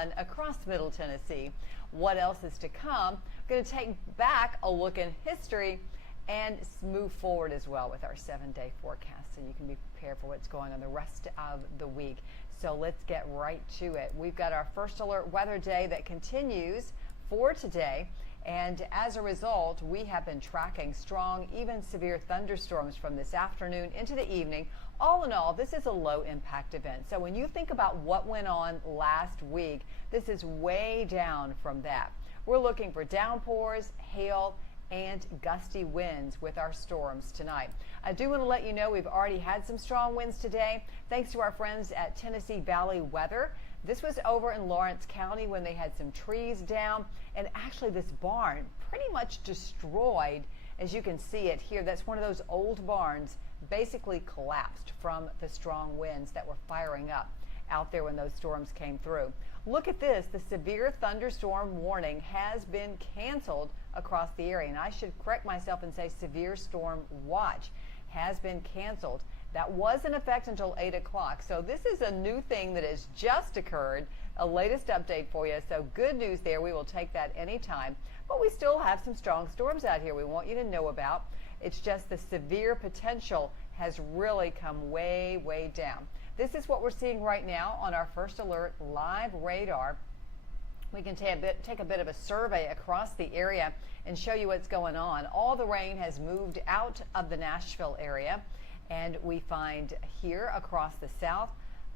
sun across Middle Tennessee. What else is to come? Going to take back a look in history and move forward as well with our 7-day forecast so you can be prepared for what's going on the rest of the week. So let's get right to it. We've got our first alert weather day that continues for today. And as a result, we have been tracking strong, even severe thunderstorms from this afternoon into the evening. All in all, this is a low impact event. So when you think about what went on last week, this is way down from that. We're looking for downpours, hail, and gusty winds with our storms tonight. I do want to let you know we've already had some strong winds today, thanks to our friends at Tennessee Valley Weather. This was over in Lawrence County when they had some trees down, and actually this barn pretty much destroyed. As you can see it here, that's one of those old barns, basically collapsed from the strong winds that were firing up out there when those storms came through. Look at this, the severe thunderstorm warning has been canceled across the area, and I should correct myself and say severe storm watch has been canceled. That was in effect until 8 o'clock. So this is a new thing that has just occurred, a latest update for you. So good news there. We will take that anytime. But we still have some strong storms out here we want you to know about. It's just the severe potential has really come way, way down. This is what we're seeing right now on our first alert live radar. We can take a bit of a survey across the area and show you what's going on. All the rain has moved out of the Nashville area. And we find here across the south,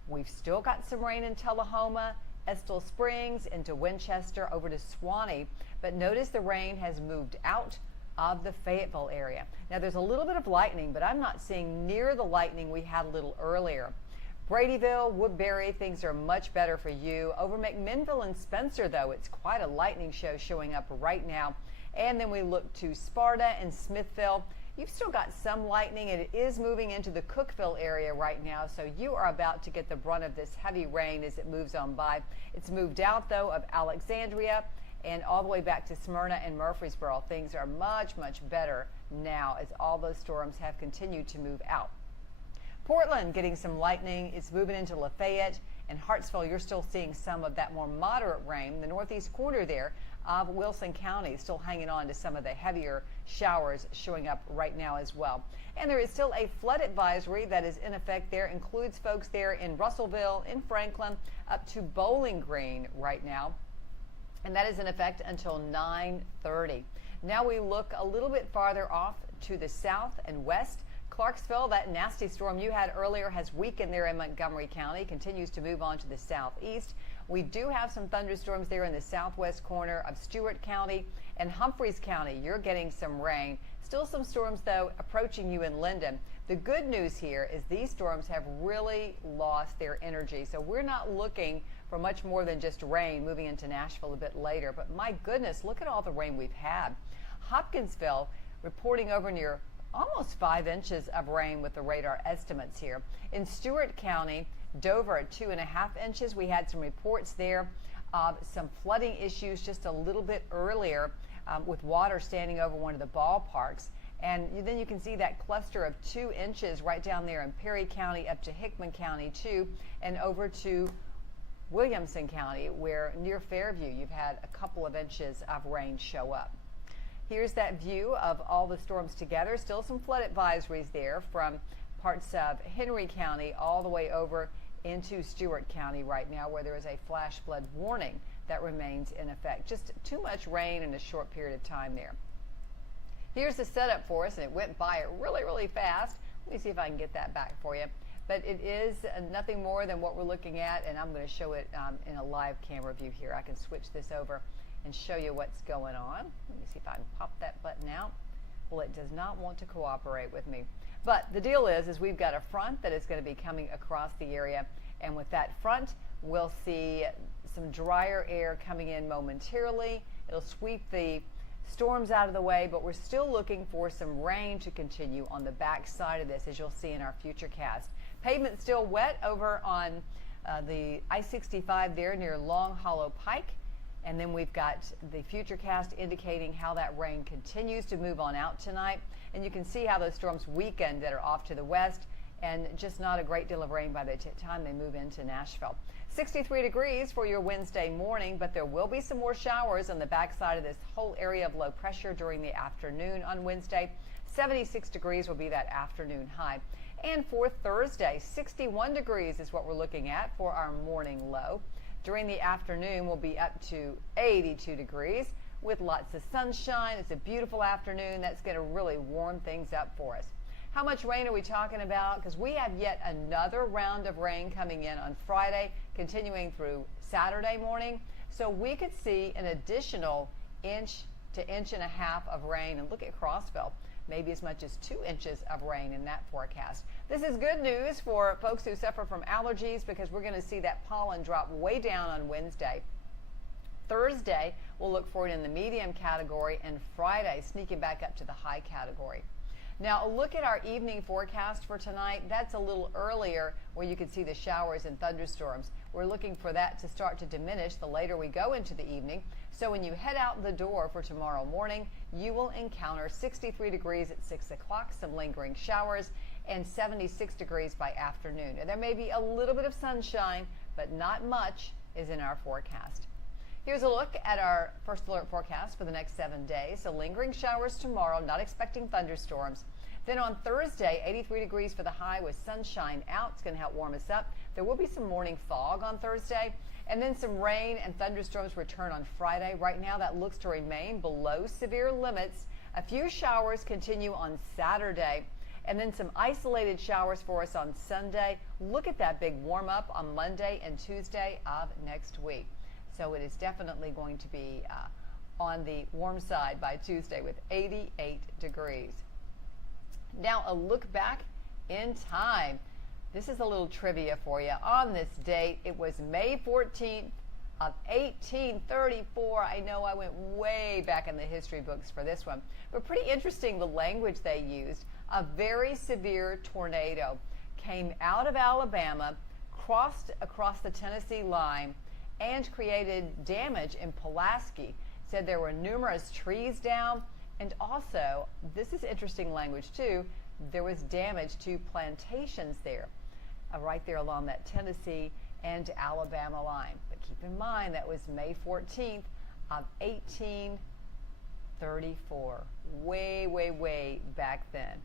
we've still got some rain in Tullahoma, Estill Springs, into Winchester, over to Swanee. But notice the rain has moved out of the Fayetteville area. Now there's a little bit of lightning, but I'm not seeing near the lightning we had a little earlier. Bradyville, Woodbury, things are much better for you. Over McMinnville and Spencr, though, it's quite a lightning show showing up right now. And then we look to Sparta and Smithville. You've still got some lightning, and it is moving into the Cookeville area right now, so you are about to get the brunt of this heavy rain as it moves on by. It's moved out, though, of Alexandria and all the way back to Smyrna and Murfreesboro. Things are much, much better now as all those storms have continued to move out. Portland getting some lightning. It's moving into Lafayette and Hartsville. You're still seeing some of that more moderate rain. The northeast corner there of Wilson County still hanging on to some of the heavier showers showing up right now as well. And there is still a flood advisory that is in effect there. Includes folks there in Russellville, in Franklin, up to Bowling Green right now. And that is in effect until 9:30. Now we look a little bit farther off to the south and west. Clarksville, that nasty storm you had earlier has weakened there in Montgomery County, continues to move on to the southeast. We do have some thunderstorms there in the southwest corner of Stewart County and Humphreys County. You're getting some rain. Still some storms, though, approaching you in Linden. The good news here is these storms have really lost their energy, so we're not looking for much more than just rain moving into Nashville a bit later. But my goodness, look at all the rain we've had. Hopkinsville reporting over near almost 5 inches of rain with the radar estimates here. In Stewart County, Dover at 2.5 inches. We had some reports there of some flooding issues just a little bit earlier with water standing over one of the ballparks. And then you can see that cluster of 2 inches right down there in Perry County up to Hickman County too, and over to Williamson County, where near Fairview you've had a couple of inches of rain show up. Here's that view of all the storms together. Still some flood advisories there from parts of Henry County all the way over into Stewart County right now, where there is a flash flood warning that remains in effect. Just too much rain in a short period of time there. Here's the setup for us, and it went by it really, really fast. Let me see if I can get that back for you. But it is nothing more than what we're looking at, and I'm going to show it in a live camera view here. I can switch this over and show you what's going on. Let me see if I can pop that button out. Well, it does not want to cooperate with me. But the deal is we've got a front that is going to be coming across the area, and with that front, we'll see some drier air coming in momentarily. It'll sweep the storms out of the way, but we're still looking for some rain to continue on the back side of this, as you'll see in our future cast. Pavement still wet over on the I-65 there near Long Hollow Pike. And then we've got the future cast indicating how that rain continues to move on out tonight. And you can see how those storms weaken that are off to the west, and just not a great deal of rain by the time they move into Nashville. 63 degrees for your Wednesday morning, but there will be some more showers on the backside of this whole area of low pressure during the afternoon on Wednesday. 76 degrees will be that afternoon high. And for Thursday, 61 degrees is what we're looking at for our morning low. During the afternoon, we'll be up to 82 degrees with lots of sunshine. It's a beautiful afternoon. That's going to really warm things up for us. How much rain are we talking about? Because we have yet another round of rain coming in on Friday, continuing through Saturday morning. So we could see an additional inch to inch and a half of rain. And look at Crossville, maybe as much as 2 inches of rain in that forecast. This is good news for folks who suffer from allergies, because we're going to see that pollen drop way down on Wednesday. Thursday, we'll look for it in the medium category, and Friday sneaking back up to the high category. Now, a look at our evening forecast for tonight. That's a little earlier, where you can see the showers and thunderstorms. We're looking for that to start to diminish the later we go into the evening. So when you head out the door for tomorrow morning, you will encounter 63 degrees at 6 o'clock, some lingering showers, and 76 degrees by afternoon. And there may be a little bit of sunshine, but not much is in our forecast. Here's a look at our first alert forecast for the next 7 days. So lingering showers tomorrow, not expecting thunderstorms. Then on Thursday, 83 degrees for the high with sunshine out. It's going to help warm us up. There will be some morning fog on Thursday, and then some rain and thunderstorms return on Friday. Right now, that looks to remain below severe limits. A few showers continue on Saturday, and then some isolated showers for us on Sunday. Look at that big warm up on Monday and Tuesday of next week. So it is definitely going to be on the warm side by Tuesday with 88 degrees. Now a look back in time. This is a little trivia for you. On this date, it was May 14th of 1834. I know I went way back in the history books for this one, but pretty interesting the language they used. A very severe tornado came out of Alabama, crossed across the Tennessee line, and created damage in Pulaski. Said there were numerous trees down, and also, this is interesting language too, there was damage to plantations there, right there along that Tennessee and Alabama line. But keep in mind, that was May 14th of 1834. Way, way, way back then.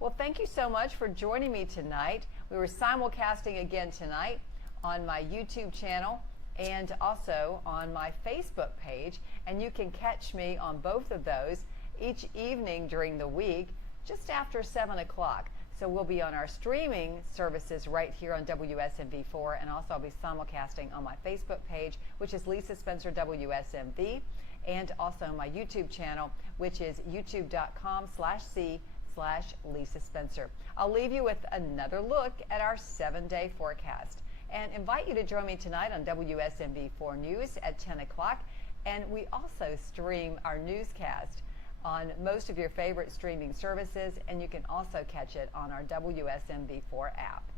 Well, thank you so much for joining me tonight. We were simulcasting again tonight on my YouTube channel and also on my Facebook page, and you can catch me on both of those each evening during the week just after 7 o'clock. So we'll be on our streaming services right here on WSMV4, and also I'll be simulcasting on my Facebook page, which is Lisa Spencer WSMV, and also my YouTube channel, which is youtube.com/C/Lisa Spencer. I'll leave you with another look at our 7-day forecast, and invite you to join me tonight on WSMV4 News at 10 o'clock. And we also stream our newscast on most of your favorite streaming services, and you can also catch it on our WSMV4 app.